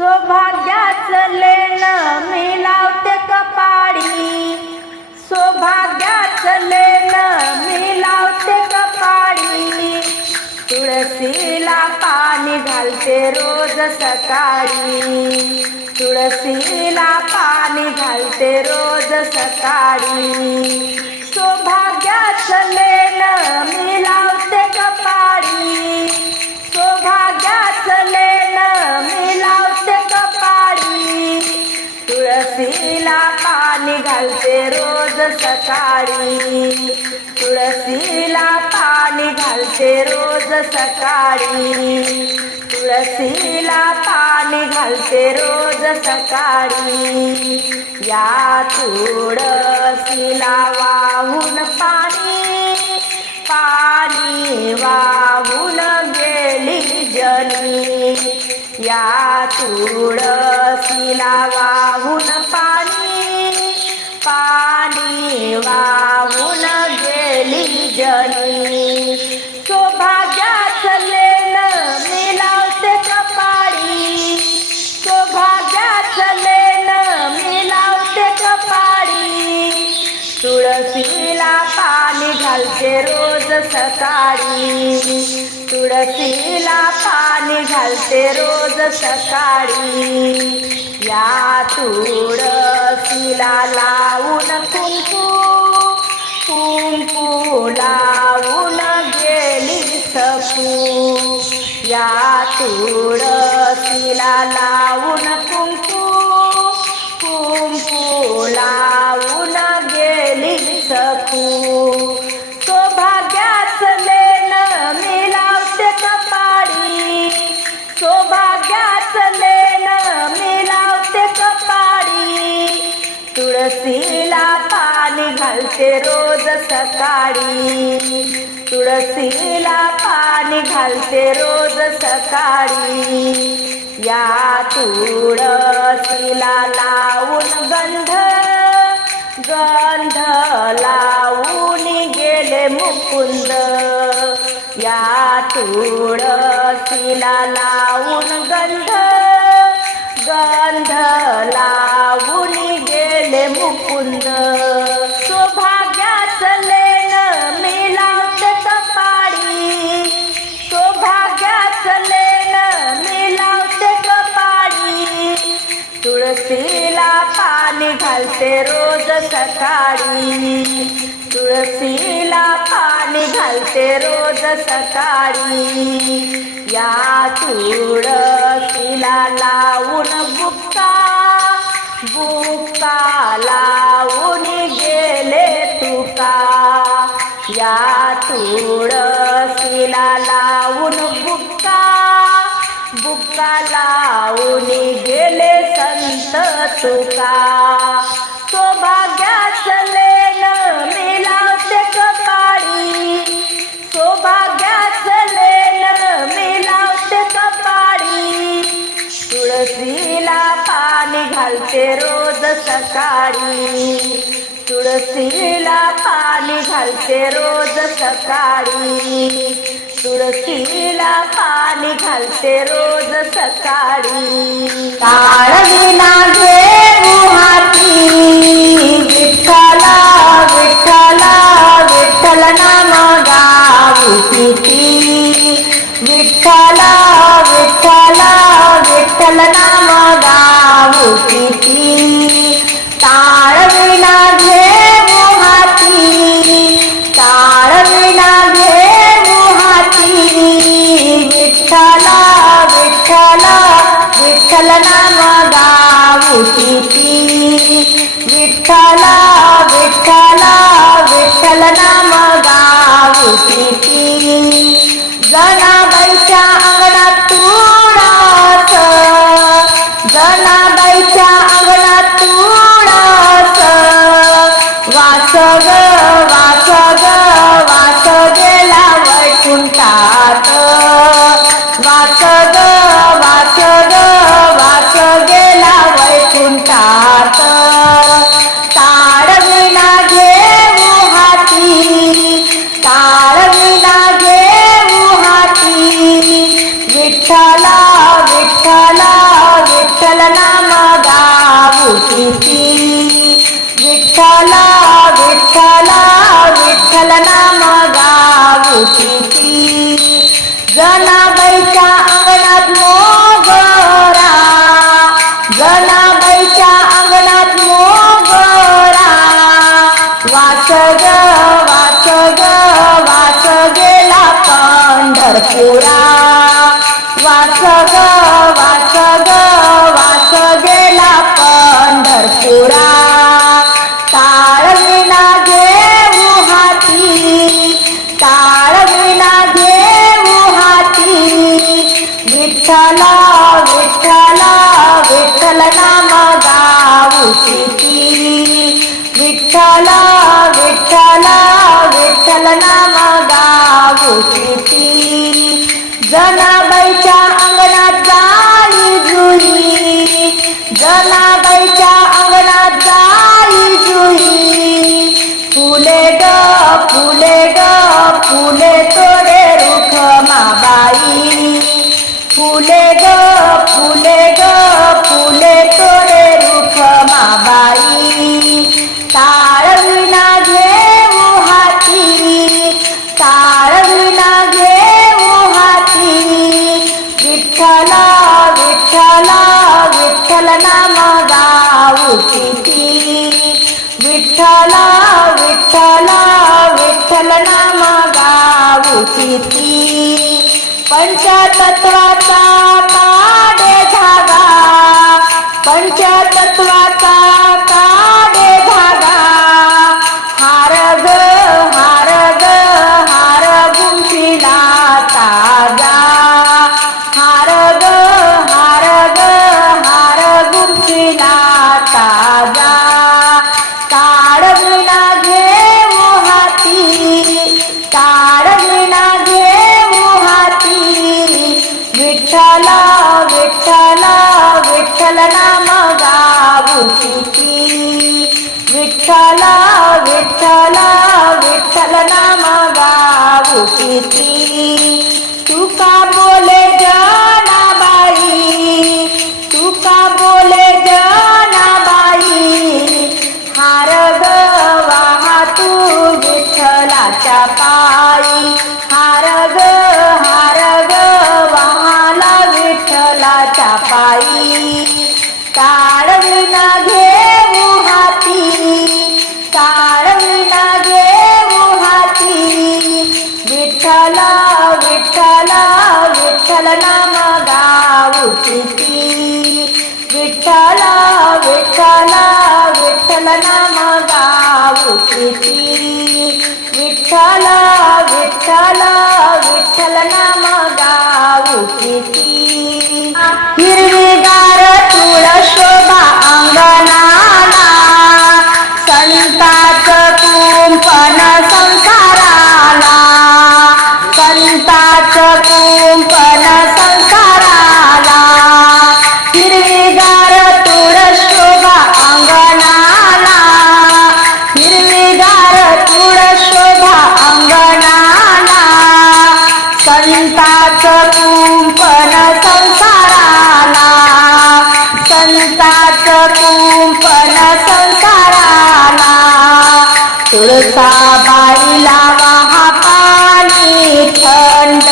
सौभाग्याच लेण मी लावते कपाळी. सौभाग्याच लेण मी लावते कपाळी. तुळशीला पाणी घालते रोज सकाळी. तुळशीला पाणी घालते रोज सकाळी. सौभाग्याच लेण घालते रोज सकाळी. तुळशीला पाणी घालते रोज सकाळी. तुळशीला पाणी घालते रोज सकाळी. या तुळशीला वाहून पाणी पाणी वाहून गेली जनी. या तुळशीला वाहून पाणी पाणी वाहून गेली जनी. सौभाग्याच लेण मी लावते कपाळी. सौभाग्याच लेण मी लावते कपाळी. तुळशीला पाणी घालते रोज सकाळी. तुळशीला पाणी घालते रोज सकाळी. या तुळ तुळशीला लावून कुंकू कुंकू लावून गेली सकू या तुळशीला लावून कुंकू कुंकू लावून गेली सकू सौभाग्याच लेन मी लावते कपाळी. सौभाग्याच लेण तुळशीला पाणी घालते रोज सकाळी. तुळशीला पाणी घालते रोज सकाळी. या तुळशीला लावून गंध गंध लावून गेले मुकुंद. या तुळशीला लावून गंध गंध लावून मुकुंद. सौभाग्याच लेण मिलावत कपाळी. कपाडी सौभाग्याच लेण मी लावते तुळसीला तुळशीला पाणी घालते रोज सकाळी. तुळशीला पाणी घालते रोज सकाळी. या तुळशीला लावून बुक्का बुक्का लावून गेले तुका. या तुळशीला लावून बुक्का. बुक्का लावून गेले संत तुका. सौभाग्याच घालते रोज सकाळी. तुळशीला पाणी घालते रोज सकाळी. तुळशीला पाणी घालते रोज सकाळी. काळविना घेऊ हाती. विठ्ठला विठ्ठला विठ्ठल नाम गाऊ किती विठ्ठला विठ्ठला जनाबाईच्या अंगणात मोगरा. जनाबाईच्या अंगणात वास गेला वास ग वास ग वास गेला पंढरपुरा. किती? पंचतत्वाचा पाडे झाला. पंचतत्व माऊलीची विठ्ठला विठ्ठला विठ्ठल नाम गाऊ किती. तुका बोले जनाबाई तुका बोले जनाबाई हार गवा तू विठ्ठलाच्या पायी. స్థుతి విఠల విఠల విఠల నమగావు స్థుతి విఠల విఠల విఠల నమగావు స్థుతి ఇరుగా तुळसाच कुंपण संसाराला तुळसा बाईला महा पाणी थंड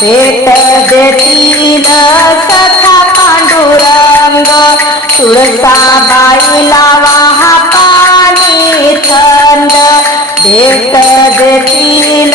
भेट देतील सखा पांडुरंग. तुळसा बाईला महा पाणी थंड भेट देतील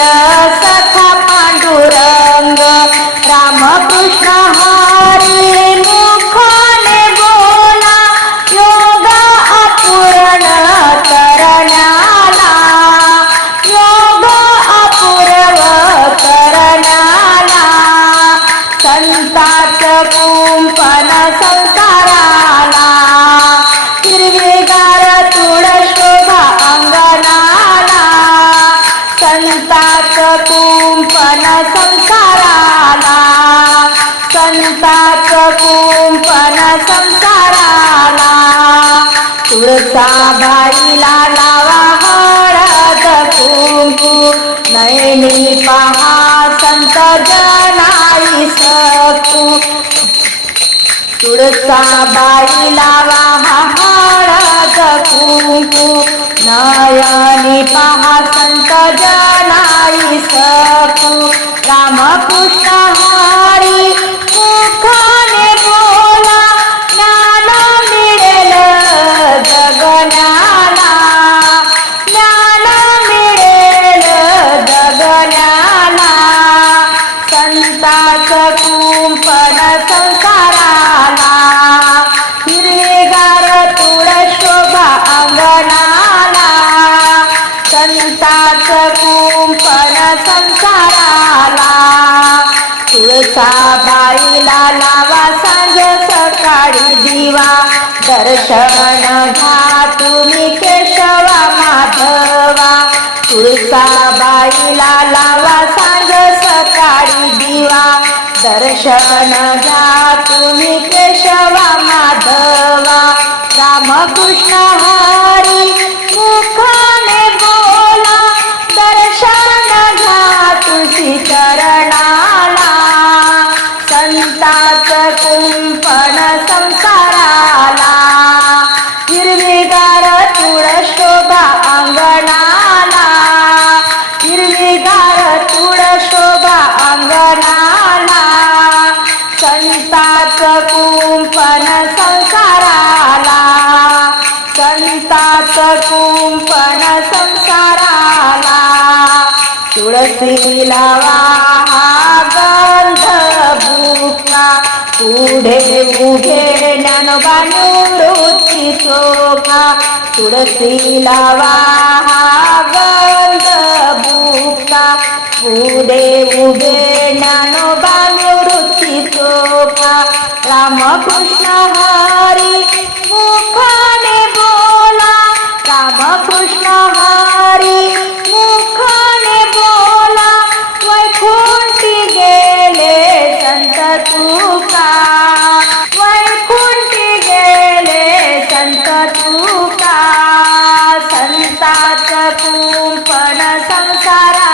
बाईला लावा हळद कुंकू. नैनी पहा संत जनाई सकू. तुळसा बाईला वाहा हळद कुंकू. नयनी पहा संत जनाई सकू. रामकृष्ण हरी दर्शन घ्या तुम्ही केशवा माधवा. तुळसा बाईला लावा सांग सकाळी दिवा. दर्शन घ्या तुम्ही केशवा माधवा. रामकृष्ण हरी मुखाने बोला. दर्शन घ्या तुझी चरणाला संताच कुंपण तात कुंपण संसाराला. तुळसी गंध भूका पुढे उभे ज्ञानोबा निवृत्ती शोभा तुळसी गंध भूका पुढे उभे ज्ञानोबा निवृत्ती शोभा रामकृष्ण कुंपण